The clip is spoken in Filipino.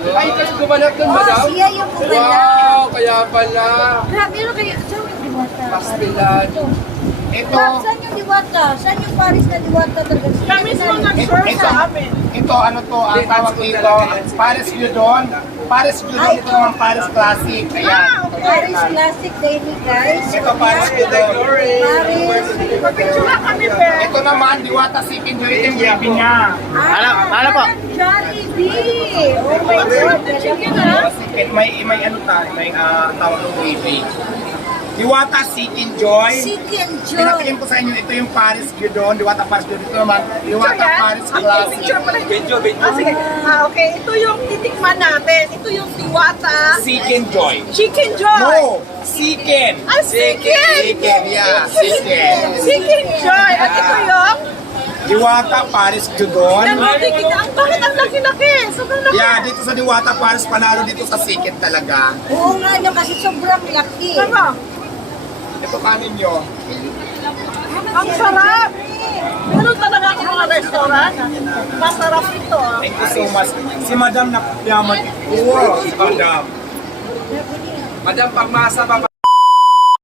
Ay, kasi gumanap nun, oh, madam? Oo, siya yung gumanap. Wow, kaya pala. Meron kayo, saan yung diwata? Pastilan. Ito. Ma'am, saan yung diwata? Saan yung Paris na diwata talaga? Kami sa mga nag-serve sa amin. Ito, ito, ano to, ang tawag ko dito, Paris Udon. Paris Udon, ito, ito ang Paris Classic. Kaya, ah, okay. Paris Classic, daily, guys. Ito, okay. Paris Udon. Paris. Papitsula kami, Ben ko naman, diwata si Pinjo yung gabi niya. Ano, ano po? Jollibee! Oh my God, May, may ano ta, may tawag ng gabi. Diwata Seek and Joy. Seek ko sa inyo, ito yung Paris Gudon. Diwata Paris Gudon. Ito naman, Diwata Paris Classic. Ah, okay, Ah, okay, ito yung titikman natin. Ito yung Wata. Seeking joy. Chicken joy. No. Seeking. Ah, seeking. Seeking, Seekin. yeah. Seeking. Seeking joy. Yeah. At ito yung? Diwata Paris Dudon. Kita, ang bakit ang laki-laki? Sobrang laki. Yeah, dito sa Diwata Paris, panalo dito sa Sikit talaga. Oo nga nyo, kasi sobrang laki. Ano? Ito kanin nyo. Ang, ang sarap! Meron restaurant. Masarap ito. Thank you so much. Si Madam na kapiyaman. Wow, si Madam. Madam, pagmasa pa